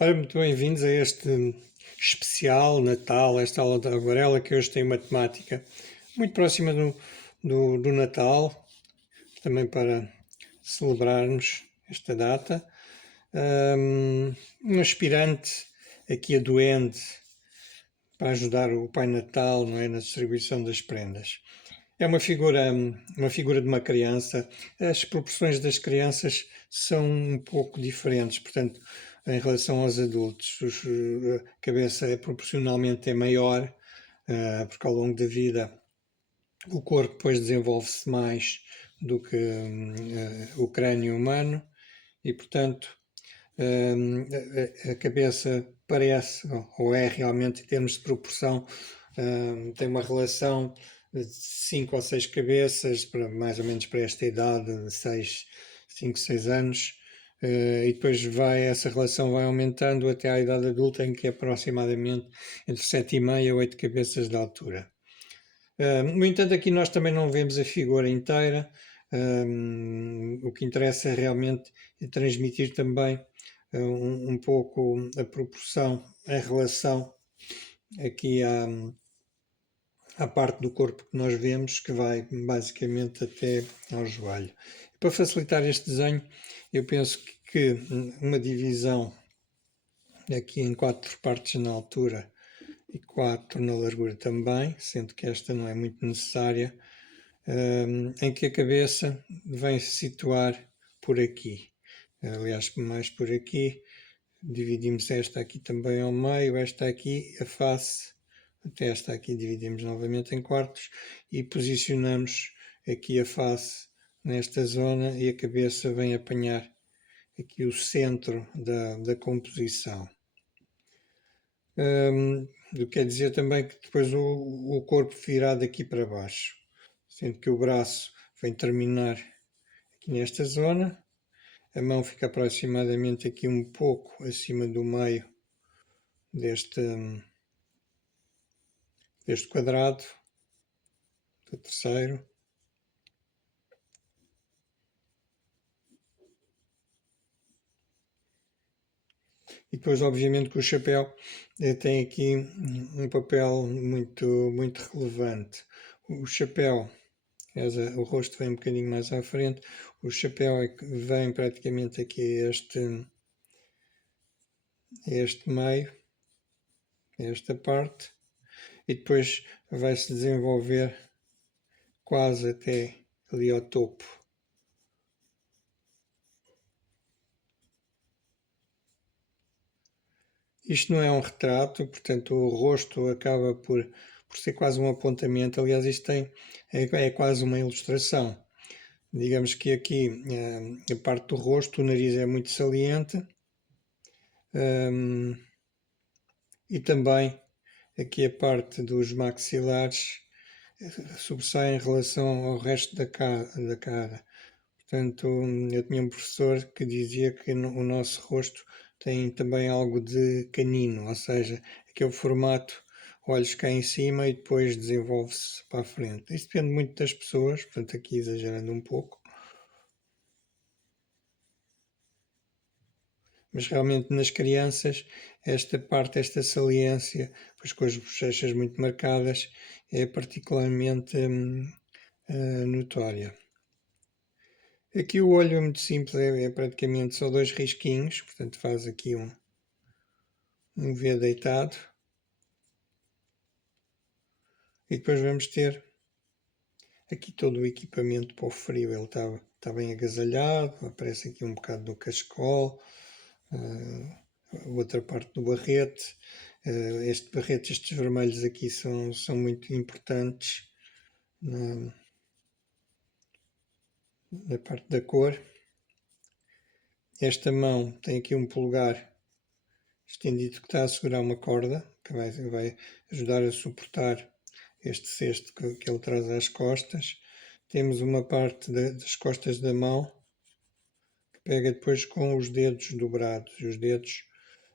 Ora, muito bem-vindos a este especial Natal, esta aula da Aguarela, que hoje tem uma temática muito próxima do Natal, também para celebrarmos esta data. Um aspirante aqui a duende para ajudar o Pai Natal, não é, na distribuição das prendas. É uma figura de uma criança. As proporções das crianças são um pouco diferentes, portanto, em relação aos adultos. A cabeça proporcionalmente é maior, porque ao longo da vida o corpo depois desenvolve-se mais do que o crânio humano e, portanto, a cabeça parece, ou é realmente, em termos de proporção, tem uma relação de 5 ou 6 cabeças, para, mais ou menos para esta idade, de 5, 6 anos, e depois essa relação vai aumentando até à idade adulta, em que é aproximadamente entre 7,5 a 8 cabeças de altura. No entanto, aqui nós também não vemos a figura inteira. O que interessa realmente é transmitir também um pouco a proporção, a relação aqui à parte do corpo que nós vemos, que vai basicamente até ao joelho. Para facilitar este desenho, eu penso que uma divisão aqui em 4 partes na altura e 4 na largura também, sendo que esta não é muito necessária, em que a cabeça vem se situar por aqui. Aliás, mais por aqui. Dividimos esta aqui também ao meio, esta aqui, a face, até esta aqui dividimos novamente em quartos e posicionamos aqui a face nesta zona e a cabeça vem apanhar aqui o centro da composição. Quer dizer também que depois o corpo virá daqui para baixo, sendo que o braço vem terminar aqui nesta zona, a mão fica aproximadamente aqui um pouco acima do meio deste quadrado, do terceiro. E depois, obviamente, que o chapéu tem aqui um papel muito, muito relevante. O chapéu, o rosto vem um bocadinho mais à frente, o chapéu é que vem praticamente aqui a este meio, a esta parte, e depois vai se desenvolver quase até ali ao topo. Isto não é um retrato, portanto o rosto acaba por ser quase um apontamento. Aliás, isto é quase uma ilustração. Digamos que aqui a parte do rosto, o nariz é muito saliente, e também aqui a parte dos maxilares sobressai em relação ao resto da cara. Portanto, eu tinha um professor que dizia que o nosso rosto tem também algo de canino, ou seja, aquele formato, olhos cá em cima e depois desenvolve-se para a frente. Isso depende muito das pessoas, portanto aqui exagerando um pouco. Mas realmente nas crianças, esta parte, esta saliência, pois com as bochechas muito marcadas, é particularmente notória. Aqui o olho é muito simples, é praticamente só 2 risquinhos, portanto faz aqui um V deitado. E depois vamos ter aqui todo o equipamento para o frio, ele está bem agasalhado, aparece aqui um bocado do cachecol, outra parte do barrete. Este barrete, estes vermelhos aqui são muito importantes na parte da cor. Esta mão tem aqui um polegar estendido que está a segurar uma corda, que vai ajudar a suportar este cesto que ele traz às costas. Temos uma parte das costas da mão que pega depois com os dedos dobrados, os dedos,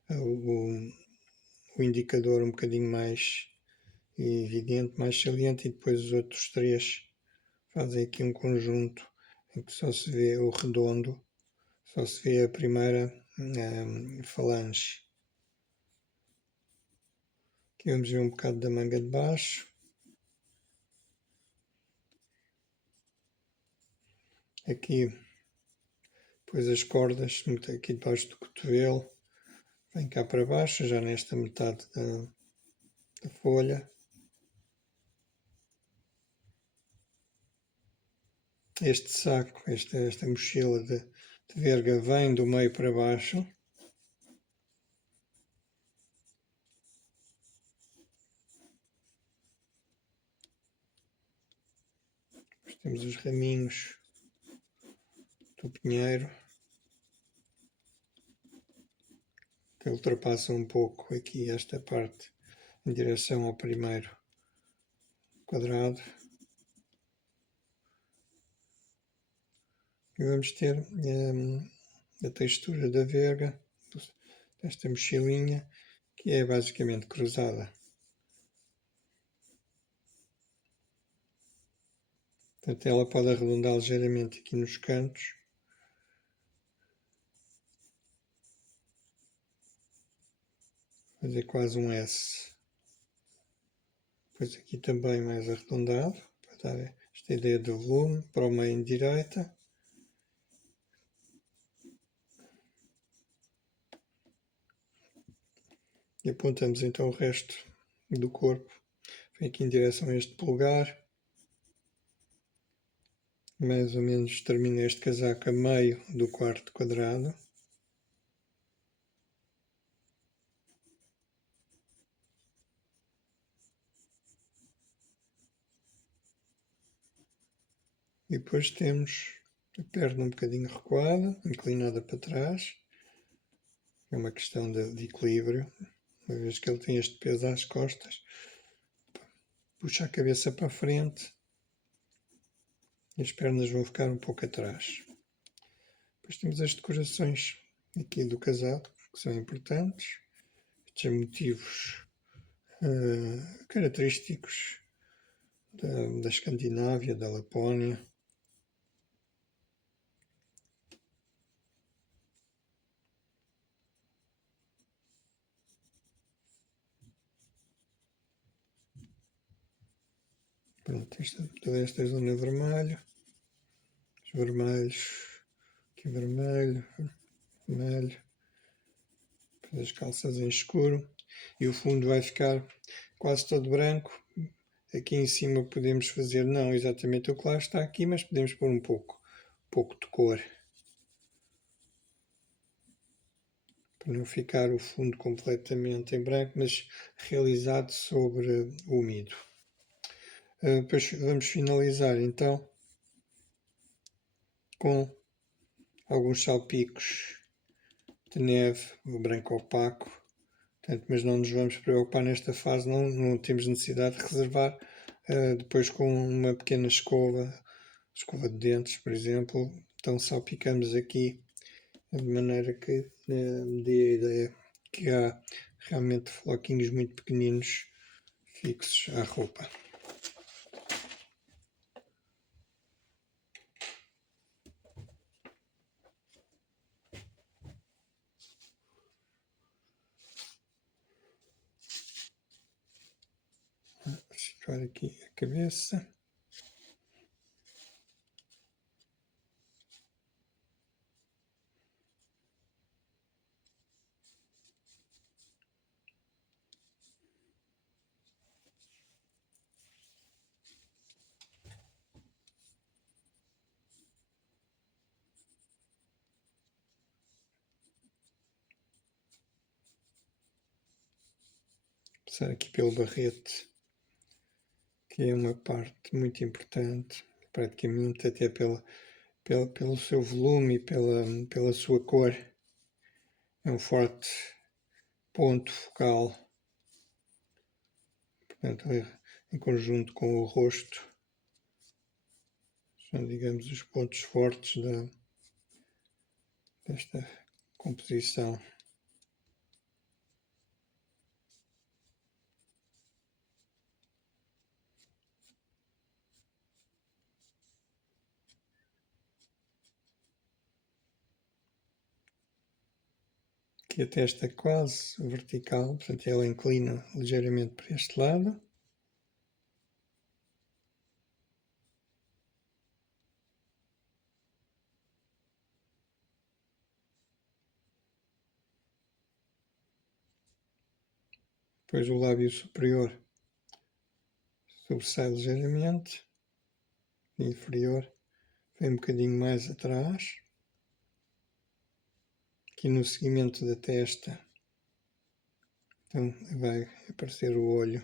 o indicador um bocadinho mais evidente, mais saliente, e depois os outros 3 fazem aqui um conjunto em que só se vê o redondo, só se vê a primeira falange. Aqui vamos ver um bocado da manga de baixo. Aqui, depois as cordas, aqui debaixo do cotovelo, vem cá para baixo, já nesta metade da folha. Este saco, esta mochila de verga vem do meio para baixo. Depois temos os raminhos do pinheiro, que ultrapassam um pouco aqui esta parte em direção ao primeiro quadrado. E vamos ter a textura da verga, desta mochilinha, que é basicamente cruzada. Portanto, ela pode arredondar ligeiramente aqui nos cantos. Fazer quase um S. Depois aqui também mais arredondado, para dar esta ideia de volume, para o meio direita. E apontamos então o resto do corpo. Vem aqui em direção a este polegar. Mais ou menos termina este casaco a meio do quarto quadrado. E depois temos a perna um bocadinho recuada, inclinada para trás. É uma questão de equilíbrio. Uma vez que ele tem este peso às costas, puxa a cabeça para a frente e as pernas vão ficar um pouco atrás. Depois temos as decorações aqui do casaco, que são importantes. Estes motivos característicos da Escandinávia, da Lapónia. Pronto, toda esta zona vermelha, os vermelhos, aqui vermelho, vermelho, as calças em escuro, e o fundo vai ficar quase todo branco. Aqui em cima podemos fazer, não exatamente o que lá está aqui, mas podemos pôr um pouco de cor, para não ficar o fundo completamente em branco, mas realizado sobre úmido. Depois vamos finalizar então com alguns salpicos de neve, o branco opaco. Portanto, mas não nos vamos preocupar nesta fase, não temos necessidade de reservar. Depois com uma pequena escova de dentes, por exemplo, então salpicamos aqui de maneira que me dê a ideia que há realmente floquinhos muito pequeninos fixos à roupa. Vou situar aqui a cabeça. Passar aqui pelo barrete, que é uma parte muito importante, praticamente até pelo seu volume e pela sua cor. É um forte ponto focal, portanto, em conjunto com o rosto, são, digamos, os pontos fortes desta composição. Aqui a testa quase vertical, portanto ela inclina ligeiramente para este lado. Depois o lábio superior sobressai ligeiramente, o inferior vem um bocadinho mais atrás. Aqui no seguimento da testa, então vai aparecer o olho.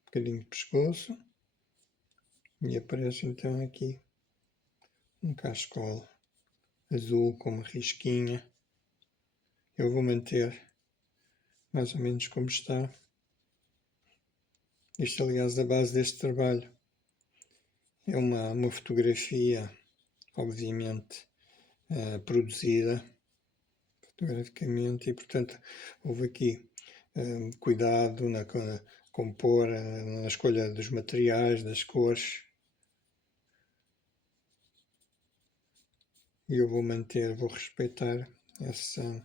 Um bocadinho de pescoço. E aparece então aqui um cascol azul com uma risquinha. Eu vou manter mais ou menos como está. Isto, aliás, a base deste trabalho é uma fotografia, obviamente, produzida fotograficamente e, portanto, houve aqui cuidado na compor, na escolha dos materiais, das cores. E eu vou manter, vou respeitar essa,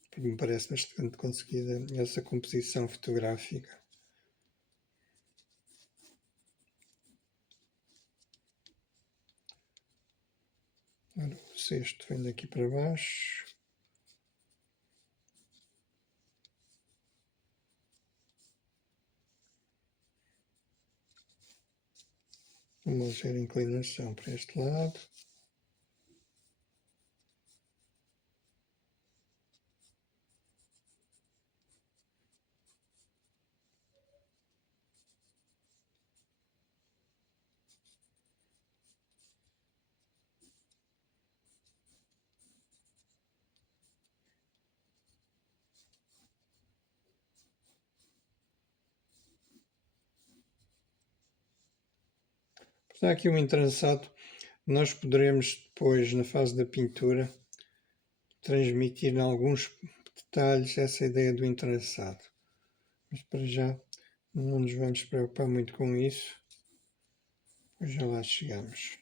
porque me parece bastante conseguida, essa composição fotográfica. Ora, o cesto vem daqui para baixo. Uma ligeira inclinação para este lado. Está aqui um entrançado. Nós poderemos depois, na fase da pintura, transmitir em alguns detalhes essa ideia do entrançado. Mas para já não nos vamos preocupar muito com isso, pois já lá chegamos.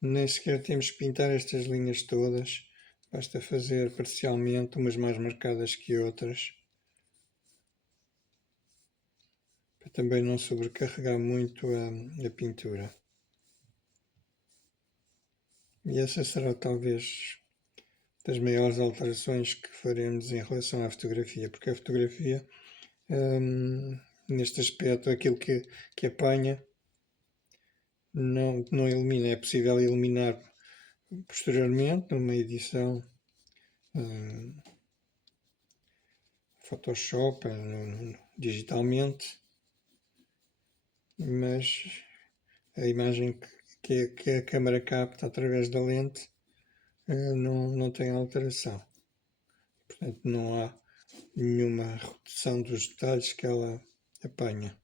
Nem sequer temos que pintar estas linhas todas, basta fazer parcialmente, umas mais marcadas que outras, para também não sobrecarregar muito a pintura. E essa será talvez das maiores alterações que faremos em relação à fotografia, porque a fotografia, neste aspecto, aquilo que apanha, não elimina. É possível eliminar posteriormente, numa edição Photoshop, digitalmente, mas a imagem que a câmara capta através da lente não tem alteração. Portanto, não há nenhuma redução dos detalhes que ela apanha.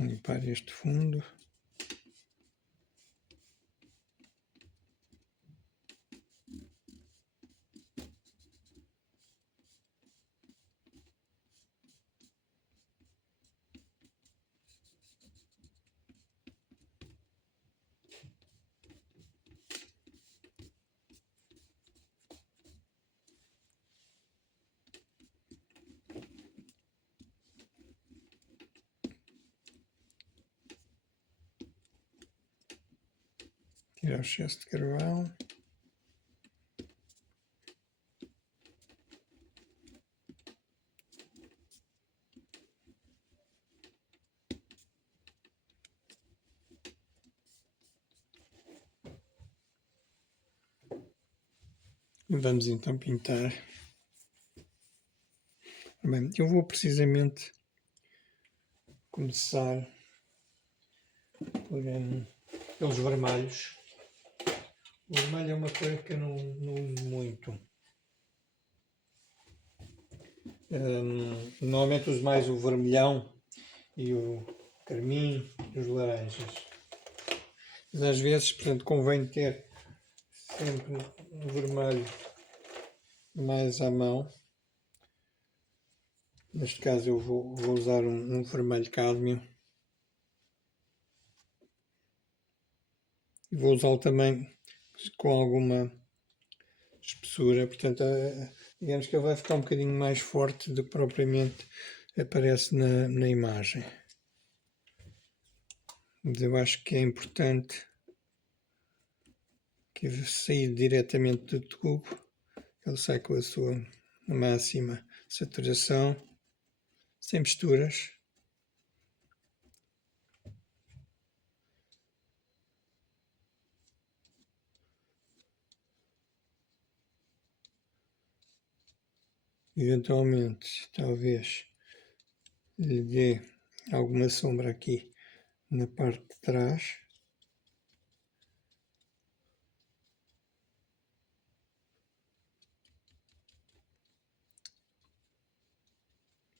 Limpar este fundo. Tirar o excesso de carvão. Vamos então pintar. Bem, eu vou precisamente começar pelos vermelhos. O vermelho é uma cor que eu não uso muito. Normalmente uso mais o vermelhão e o carmim e os laranjas. Mas às vezes, portanto, convém ter sempre um vermelho mais à mão. Neste caso eu vou usar um vermelho cádmio. E vou usá-lo também com alguma espessura, portanto, digamos que ele vai ficar um bocadinho mais forte do que propriamente aparece na imagem. Mas eu acho que é importante que sair diretamente do tubo, ele sai com a sua máxima saturação, sem misturas. Eventualmente, talvez lhe dê alguma sombra aqui na parte de trás.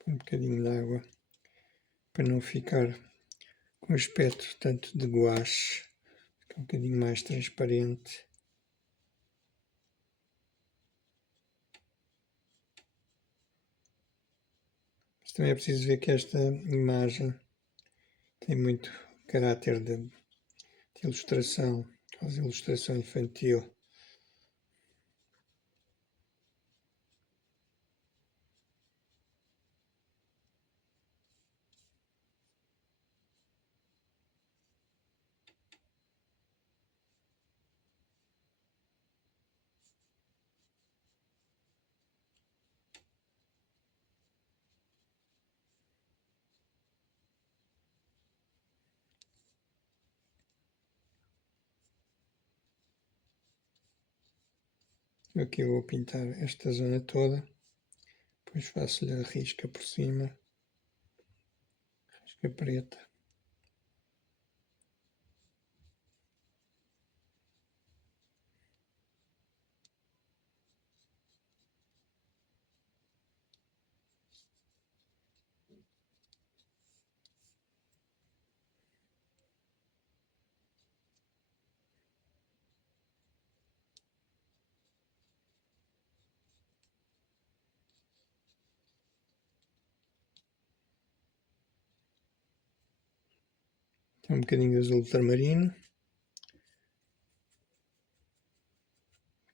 Um bocadinho de água para não ficar com aspecto tanto de guache, fica um bocadinho mais transparente. Mas também é preciso ver que esta imagem tem muito caráter de ilustração, quase ilustração infantil. Eu aqui vou pintar esta zona toda, depois faço-lhe a risca por cima, risca preta. Tem um bocadinho de azul ultramarino, um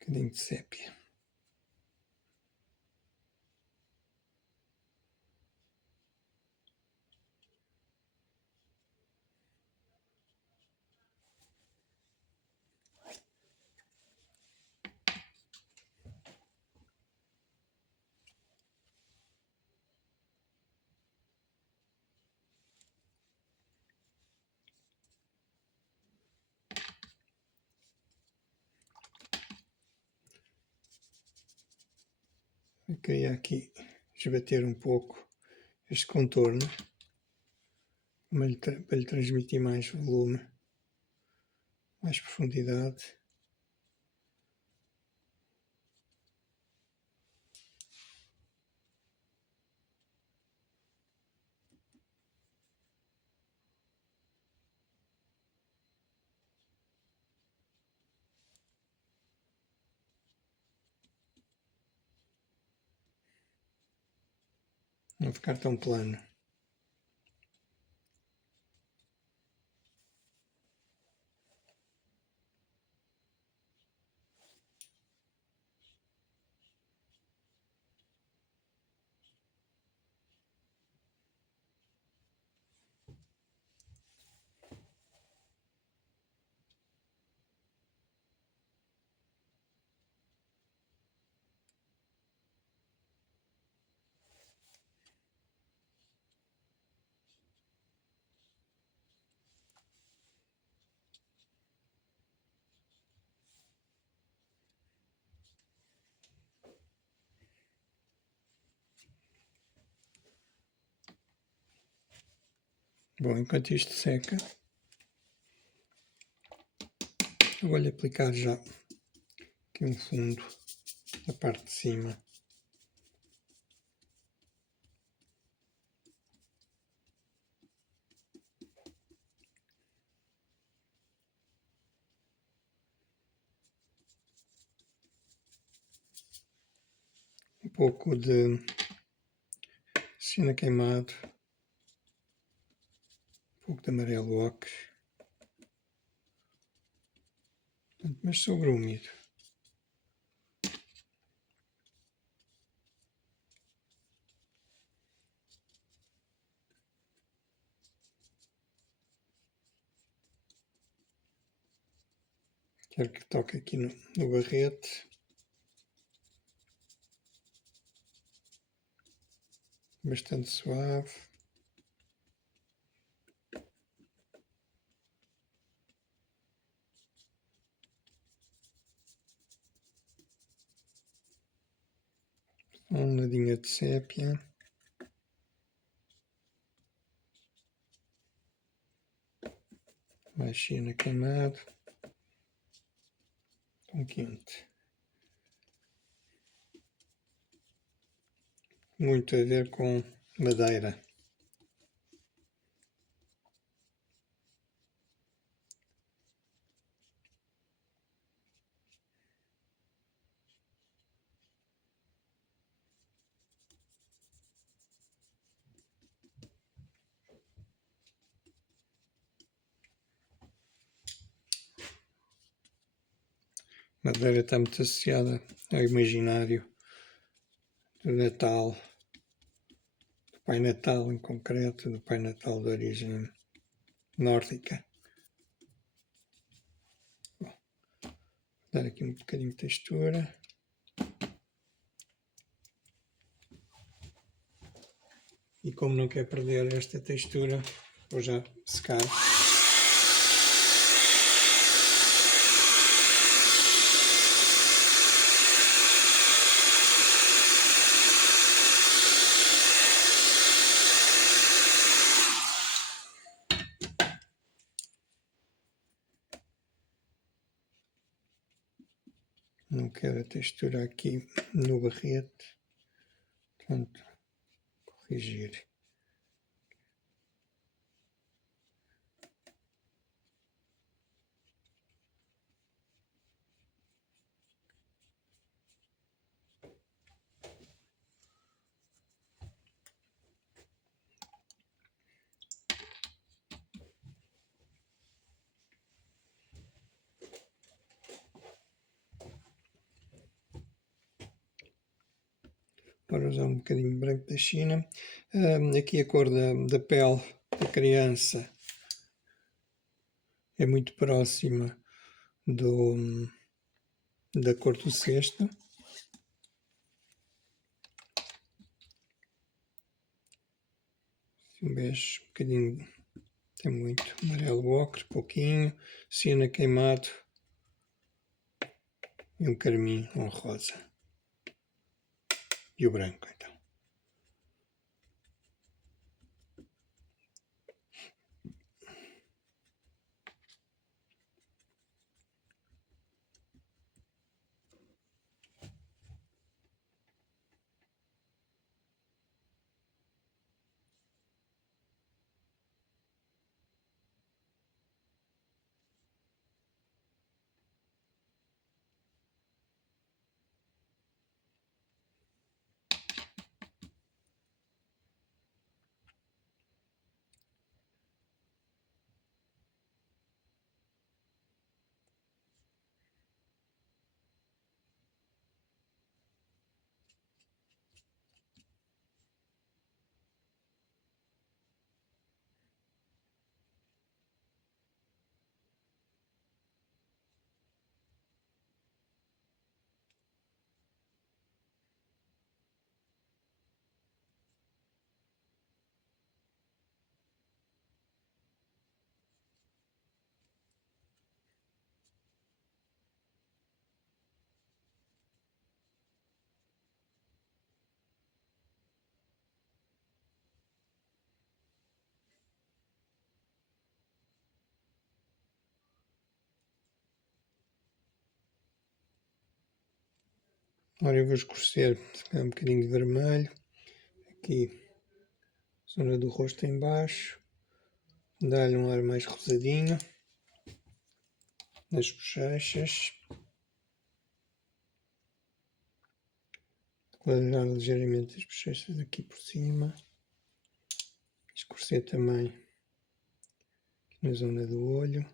bocadinho de sépia. Eu queria aqui esbater um pouco este contorno, para lhe transmitir mais volume, mais profundidade. não ficar tão plano. Bom, enquanto isto seca, eu vou-lhe aplicar já aqui um fundo na parte de cima. Um pouco de cena queimado, um pouco de amarelo ocre, mas sobre úmido. Quero que toque aqui no barrete. Bastante suave. Uma nadinha de sépia. Mais cena queimado. Tom quente. Muito a ver com madeira. Madeira está muito associada ao imaginário do Natal, do Pai Natal em concreto, do Pai Natal de origem nórdica. Bom, vou dar aqui um bocadinho de textura. E como não quer perder esta textura, vou já secar. Não quero a textura aqui no barrete, portanto, corrigir. Agora usar um bocadinho de branco da China. Aqui a cor da pele da criança é muito próxima da cor do cesto. Um bege um bocadinho, tem muito amarelo ocre, pouquinho, siena queimado e um carmim ou rosa. E o branco, então. Agora eu vou escurecer um bocadinho de vermelho. Aqui, zona do rosto em baixo. Dar-lhe um ar mais rosadinho. Nas bochechas. Clarear ligeiramente as bochechas aqui por cima. Escurecer também na zona do olho.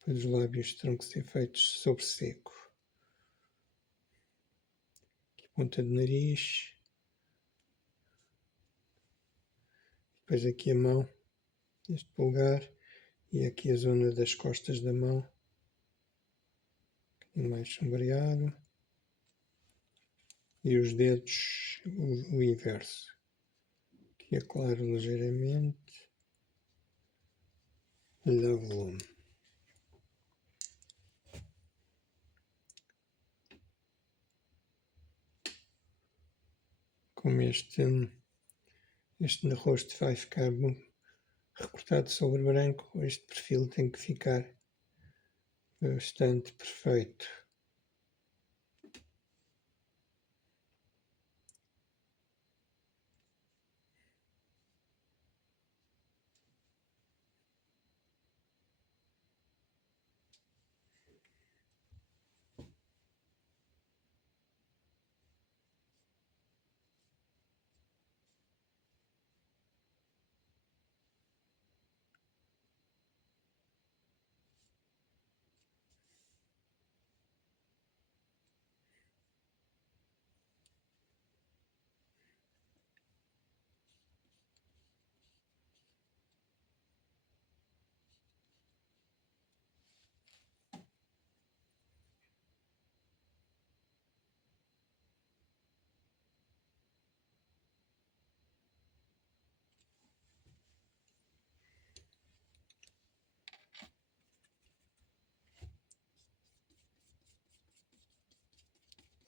Depois os lábios terão que ser feitos sobre seco. Aqui ponta do nariz. Depois aqui a mão, este polegar. E aqui a zona das costas da mão. Um bocadinho mais sombreado. E os dedos, o inverso. Aqui aclaro ligeiramente. E dá volume. Como este rosto vai ficar recortado sobre branco, este perfil tem que ficar bastante perfeito.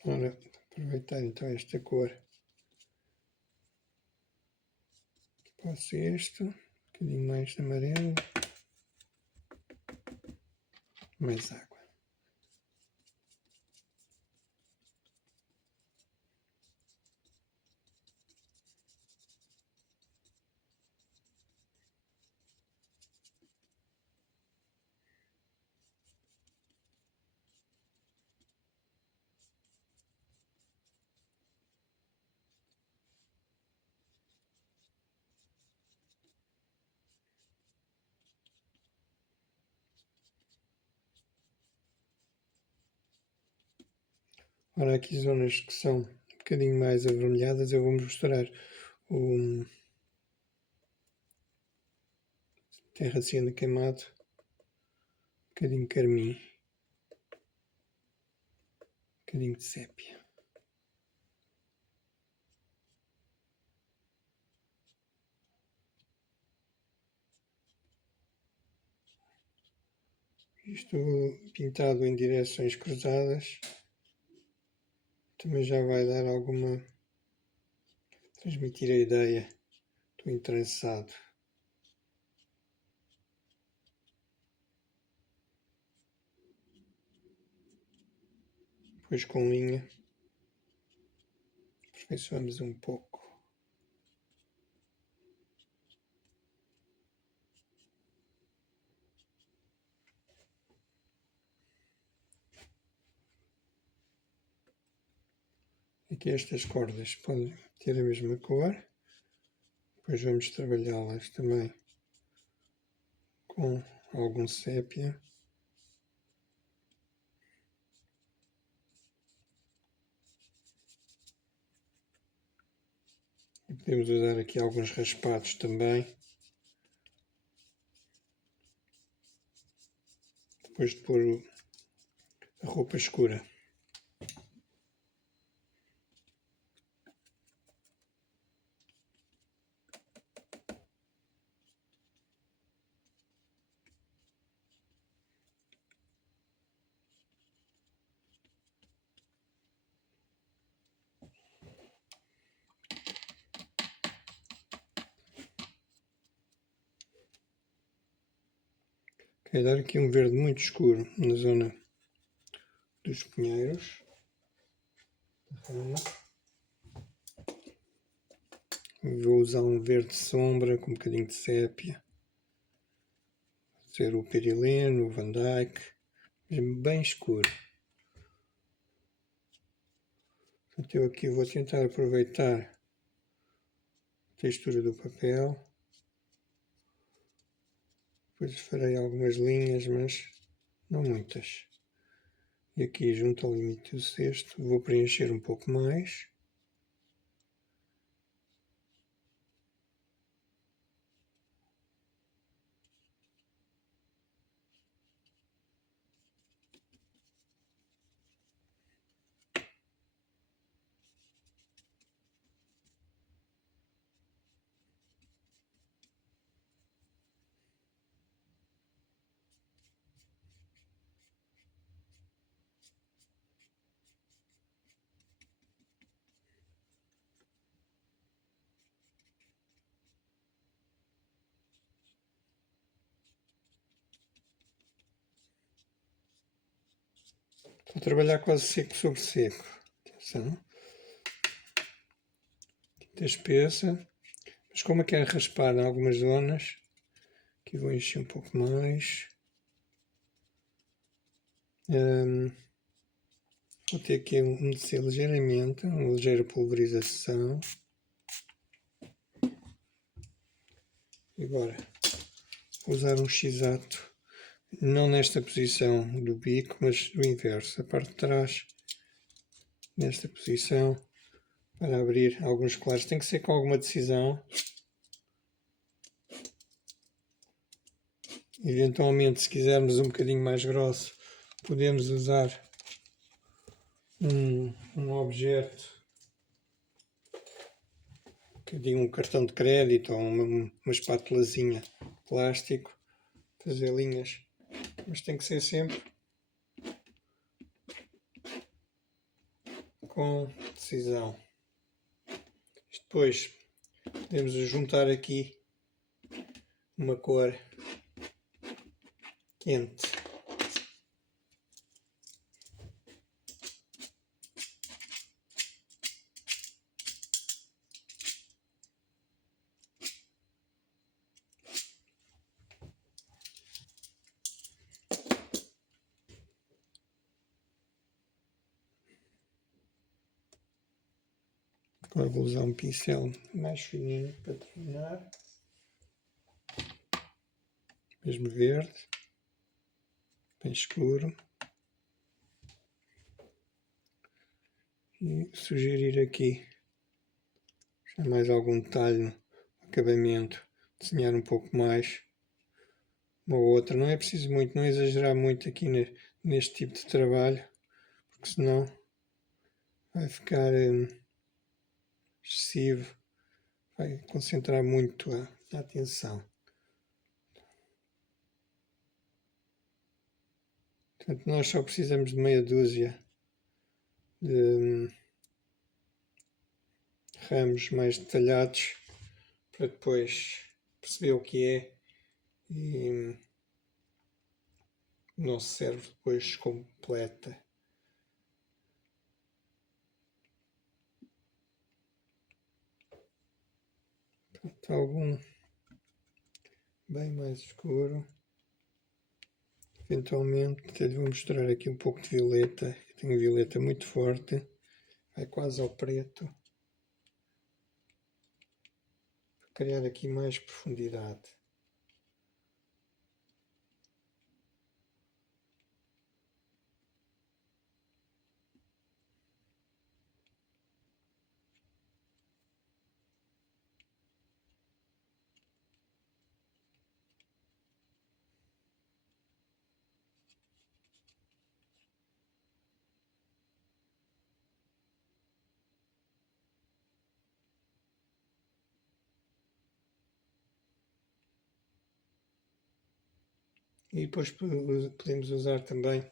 Ora, aproveitar então esta cor. Passo este, um bocadinho mais de amarelo, mais água. Ora, aqui zonas que são um bocadinho mais avermelhadas, eu vou misturar o terra ciano queimado, um bocadinho de carmim, um bocadinho de sépia. Isto pintado em direções cruzadas também já vai dar alguma... transmitir a ideia do entrançado. Depois com linha aperfeiçoamos um pouco. Aqui estas cordas podem ter a mesma cor. Depois vamos trabalhá-las também com algum sépia. E podemos usar aqui alguns raspados também. Depois de pôr a roupa escura. Ok, dar aqui um verde muito escuro na zona dos pinheiros. Vou usar um verde sombra com um bocadinho de sépia. Vou ser o Perileno, o Van Dyke, bem escuro. Portanto, eu aqui vou tentar aproveitar a textura do papel. Depois farei algumas linhas, mas não muitas. E aqui junto ao limite do cesto vou preencher um pouco mais. Vou trabalhar quase seco sobre seco. Atenção. Tinta espessa. Mas como eu quero raspar em algumas zonas, aqui vou encher um pouco mais. Vou ter aqui umedecer ligeiramente, uma ligeira pulverização. E agora, vou usar um X-Ato, não nesta posição do bico, mas do inverso, a parte de trás, nesta posição, para abrir alguns claros. Tem que ser com alguma decisão. Eventualmente, se quisermos um bocadinho mais grosso, podemos usar um objeto, um cartão de crédito ou uma espátulazinha de plástico, fazer linhas, mas tem que ser sempre com decisão. Depois podemos juntar aqui uma cor quente. Agora vou usar um pincel mais fininho para terminar. Mesmo verde, bem escuro. E sugerir aqui já mais algum detalhe no acabamento, desenhar um pouco mais uma ou outra. Não é preciso muito, não exagerar muito aqui neste tipo de trabalho, porque senão vai ficar excessivo, vai concentrar muito a atenção. Portanto, nós só precisamos de meia dúzia de ramos mais detalhados para depois perceber o que é e não se serve depois completa. Pronto, algum bem mais escuro. Eventualmente até lhe vou mostrar aqui um pouco de violeta. Eu tenho violeta muito forte, vai quase ao preto, para criar aqui mais profundidade. E depois podemos usar também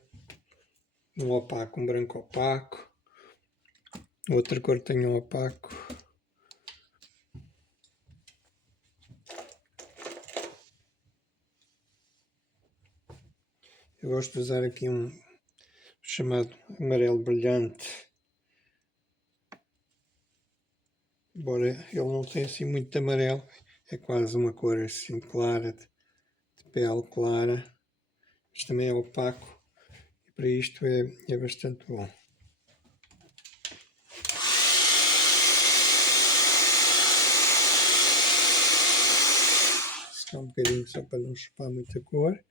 um opaco, um branco opaco, outra cor que tenha um opaco. Eu gosto de usar aqui um chamado amarelo brilhante, embora ele não tenha assim muito de amarelo, é quase uma cor assim clara, de pele clara, mas também é opaco e para isto é bastante bom. Secar um bocadinho só para não chupar muita cor.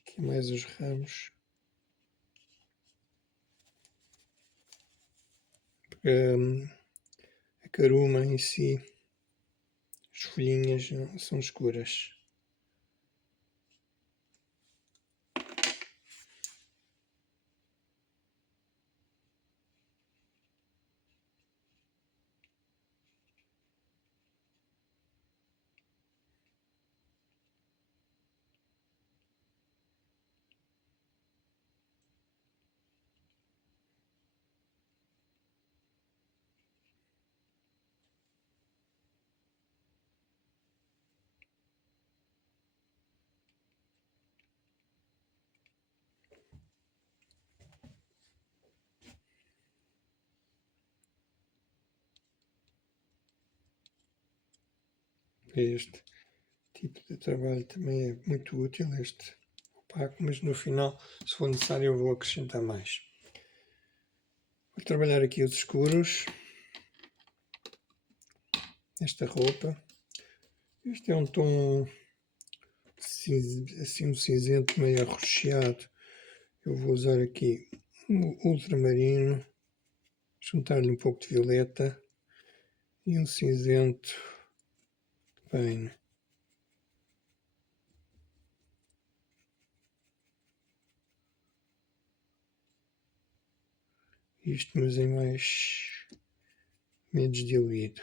Aqui mais os ramos. Porque a caruma em si, as folhinhas são escuras. Este tipo de trabalho também é muito útil, este opaco, mas no final, se for necessário, eu vou acrescentar mais. Vou trabalhar aqui os escuros, esta roupa. Este é um tom assim um cinzento meio arroxeado. Eu vou usar aqui um ultramarino, juntar-lhe um pouco de violeta e um cinzento de pain. Isto, mas é menos diluído.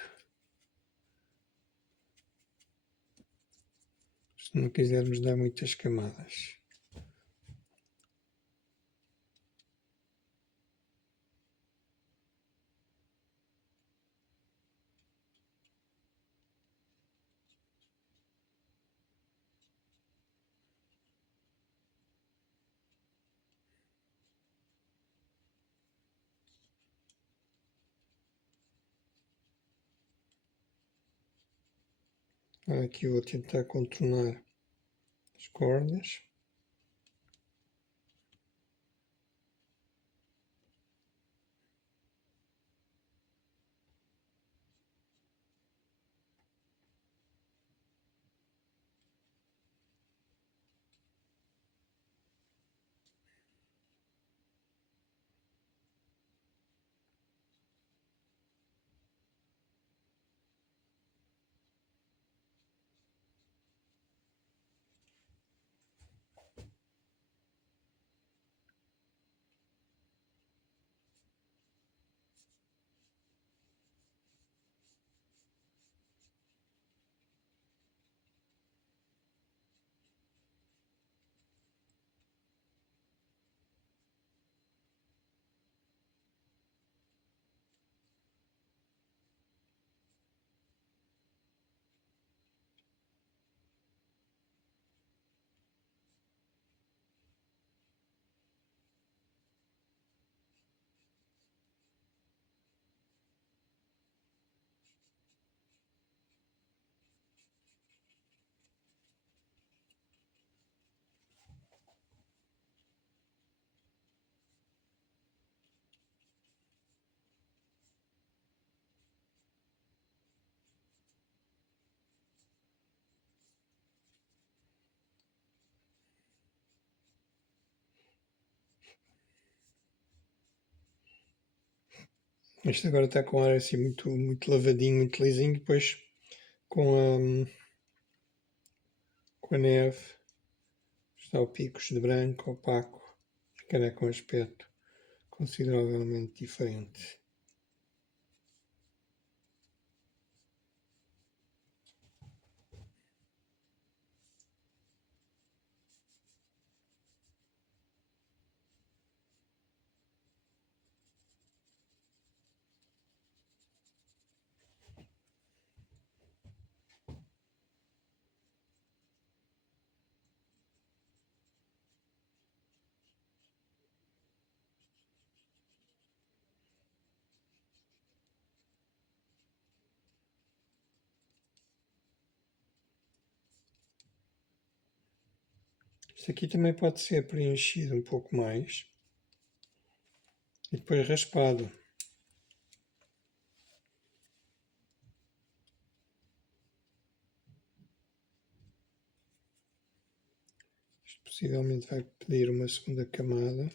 Se não quisermos dar muitas camadas. Aqui vou tentar contornar as cordas. Este agora está com ar assim muito lavadinho, muito lisinho. Depois com a neve está o picos de branco, opaco. Ficará com aspecto consideravelmente diferente. Isto aqui também pode ser preenchido um pouco mais e depois raspado. Isto possivelmente vai pedir uma segunda camada.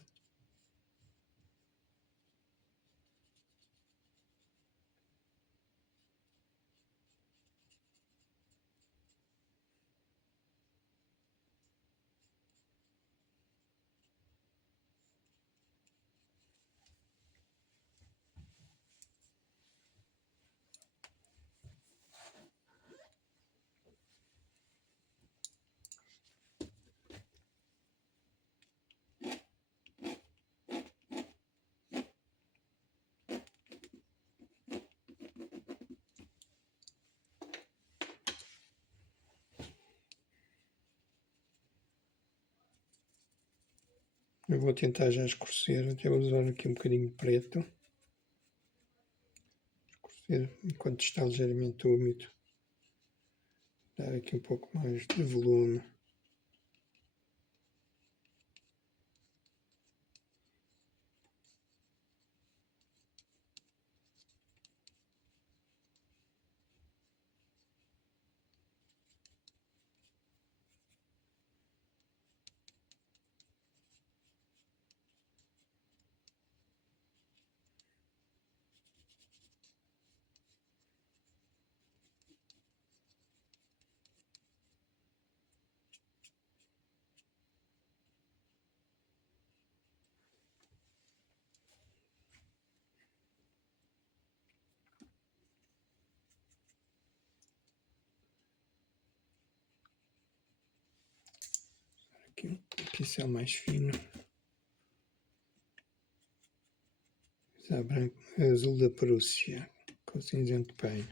Eu vou tentar já escurecer, até vou usar aqui um bocadinho de preto. Escurecer enquanto está ligeiramente úmido. Dar aqui um pouco mais de volume. Aqui um pincel mais fino. Usar branco, azul da Prússia, com cinzento pain.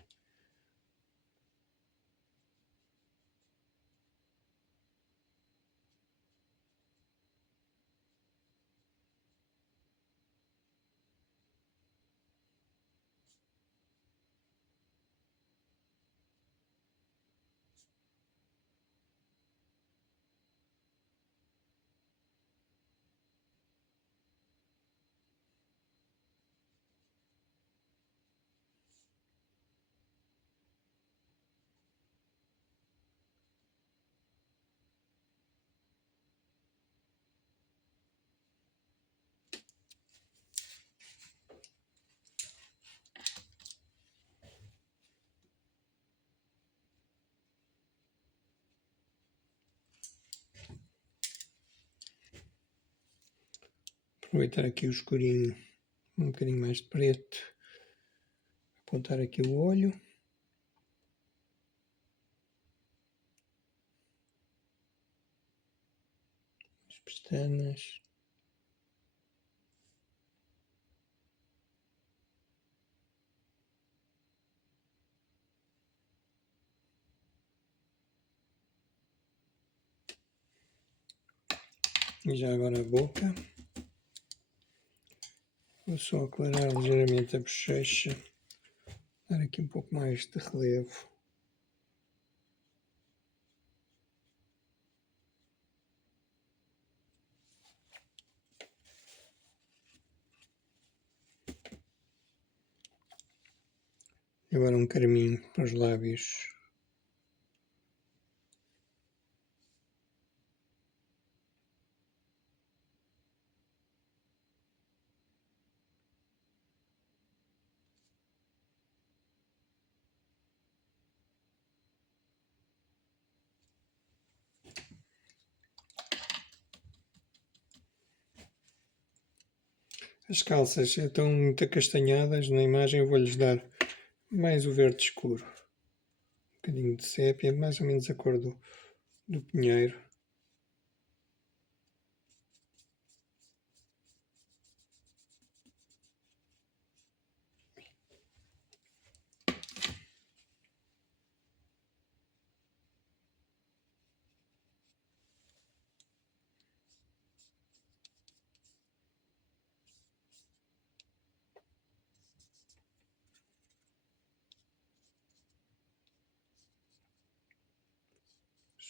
Aproveitar aqui o escurinho, um bocadinho mais de preto. Apontar aqui o olho. As pestanas. E já agora a boca. Vou só aclarar ligeiramente a bochecha. Dar aqui um pouco mais de relevo. E agora um carmim para os lábios. As calças estão muito acastanhadas na imagem, eu vou-lhes dar mais o verde escuro. Um bocadinho de sépia, mais ou menos a cor do pinheiro.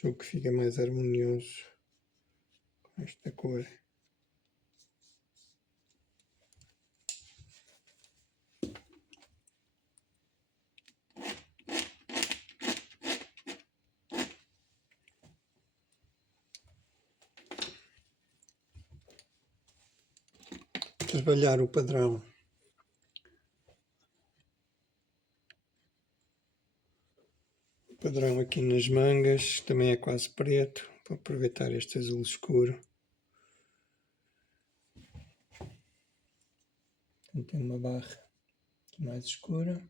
Acho que fica mais harmonioso. esta cor. Trabalhar o padrão. O padrão aqui nas mangas também é quase preto, para aproveitar este azul escuro. Então, tem uma barra mais escura.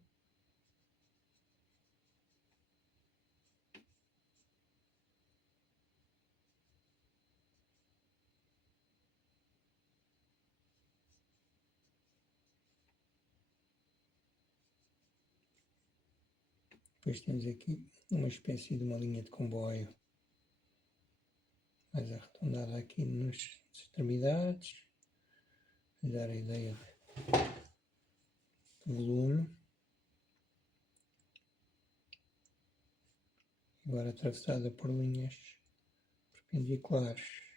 Depois temos aqui uma espécie de uma linha de comboio mais arredondada aqui nas extremidades, para dar a ideia de volume. Agora atravessada por linhas perpendiculares.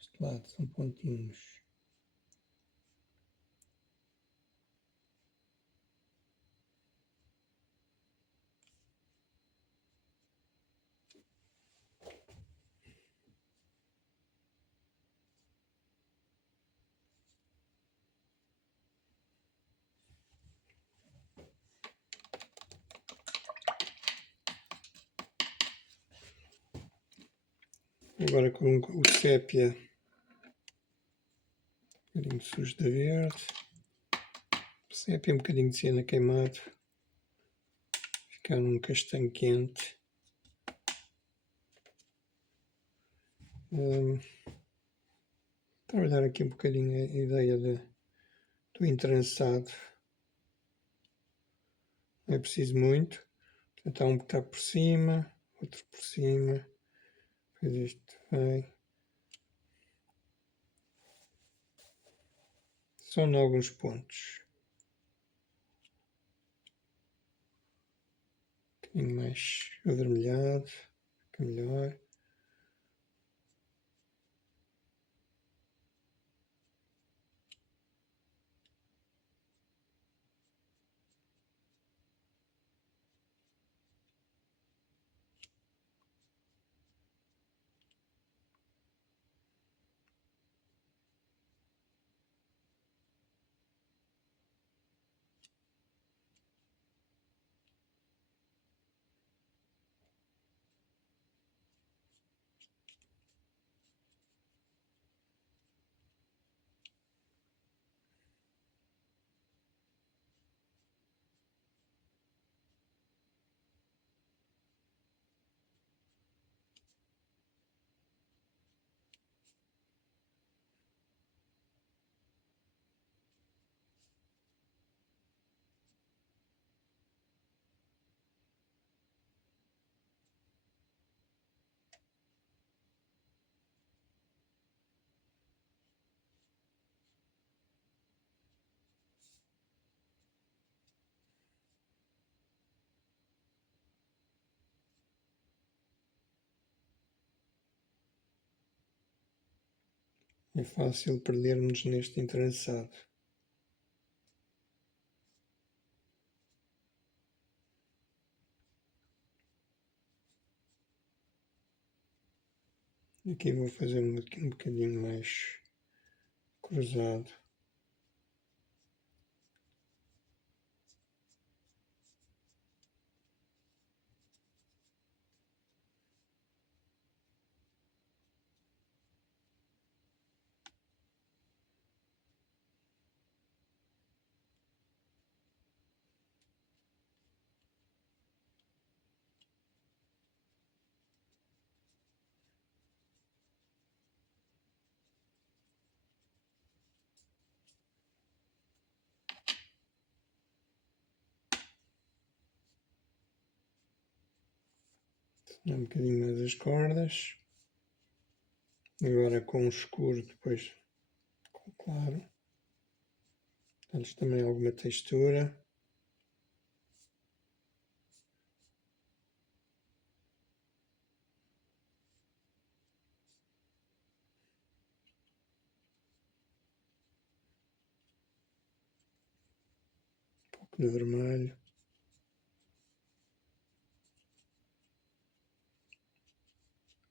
Este lado são pontinhos. Agora com o sépia, um bocadinho sujo de verde, sépia, um bocadinho de siena queimado, ficar num castanho quente. Trabalhar aqui um bocadinho a ideia do entrançado, não é preciso muito, portanto há um que está por cima, outro por cima, depois este vem. Só em alguns pontos. Um bocadinho mais avermelhado, fica melhor. É fácil perdermos neste entrançado. Aqui vou fazer um bocadinho mais cruzado. Um bocadinho mais as cordas. Agora com o escuro, depois com o claro. dá-lhes também alguma textura. Um pouco de vermelho.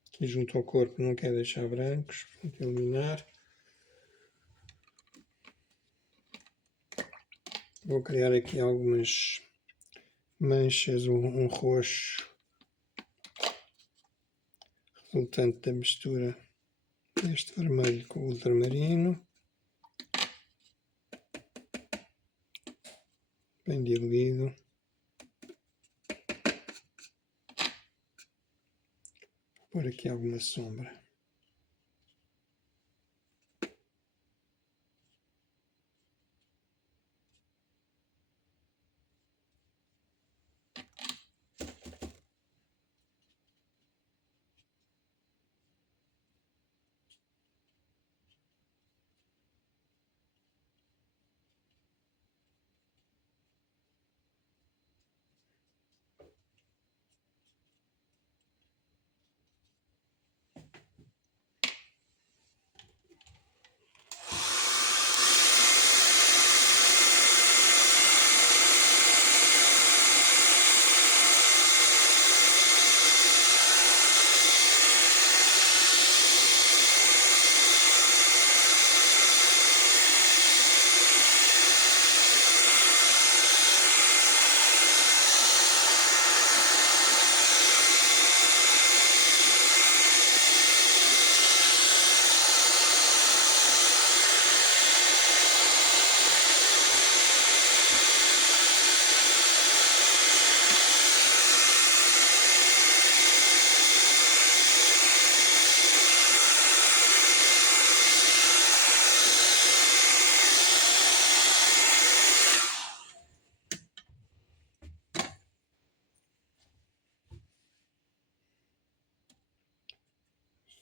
Aqui junto ao corpo não quero deixar brancos, vou eliminar. Vou criar aqui algumas manchas, um roxo resultante da mistura deste vermelho com o ultramarino, bem diluído. Vou pôr aqui alguma sombra.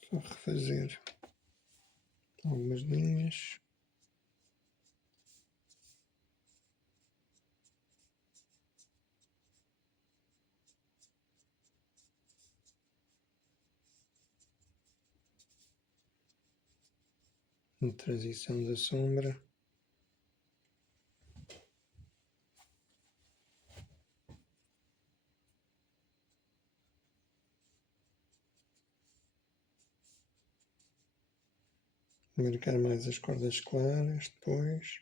Só refazer algumas linhas. Em transição da sombra. Marcar mais as cordas claras depois.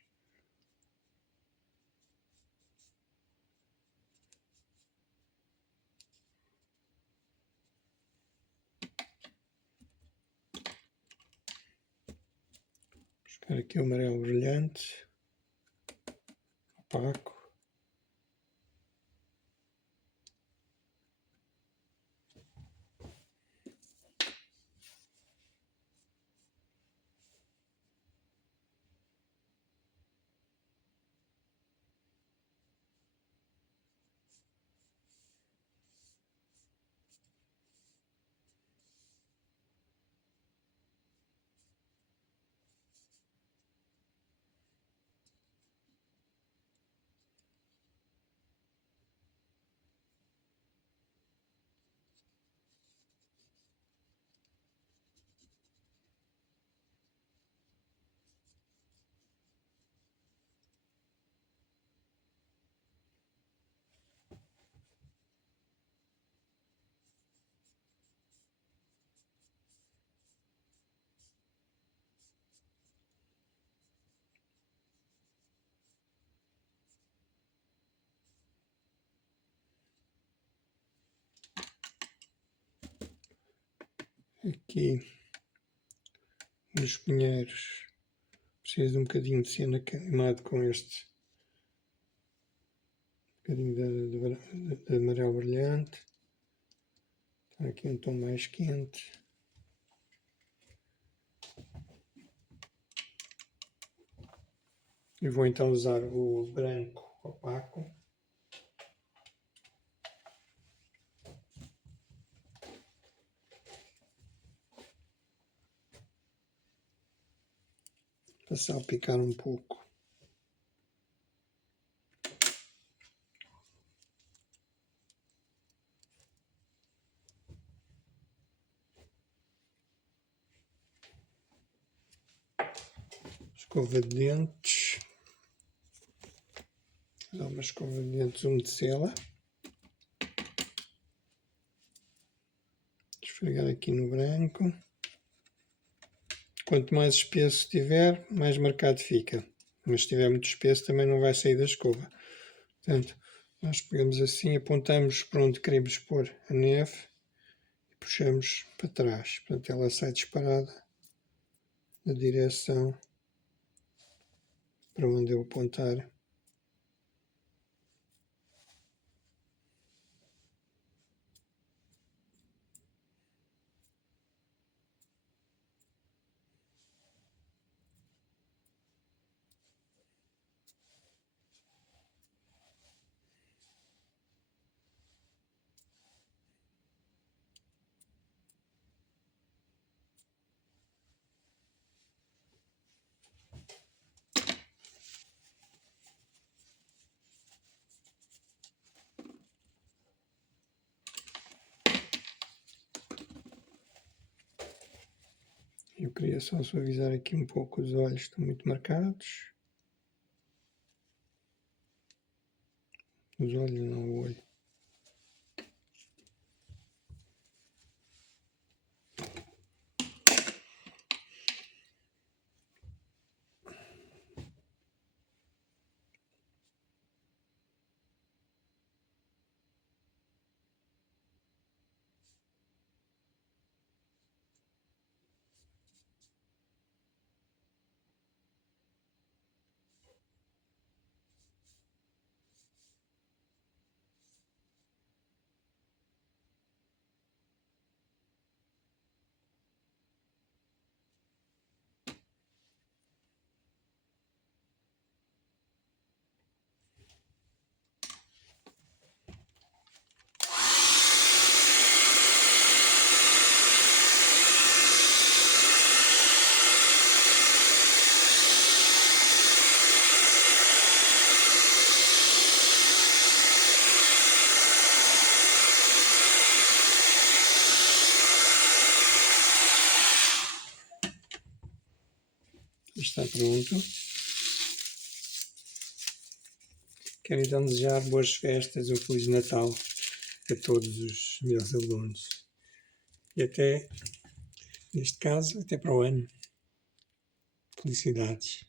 Buscar aqui o amarelo brilhante, opaco. Aqui nos pinheiros preciso de um bocadinho de cena queimado com este bocadinho de amarelo brilhante. Está aqui um tom mais quente. E vou então usar o branco opaco. Para salpicar um pouco. escova de dentes. Usar uma escova de dentes, umedecê-la. Esfregar aqui no branco. Quanto mais espesso estiver, mais marcado fica. Mas se estiver muito espesso, também não vai sair da escova. Portanto, nós pegamos assim, apontamos para onde queremos pôr a neve e puxamos para trás. Portanto, ela sai disparada na direção para onde eu apontar. Eu queria só suavizar aqui um pouco os olhos, estão muito marcados. Os olhos, não o olho. Está pronto. Quero então desejar boas festas, um Feliz Natal a todos os meus alunos. E até, neste caso, até para o ano. Felicidades.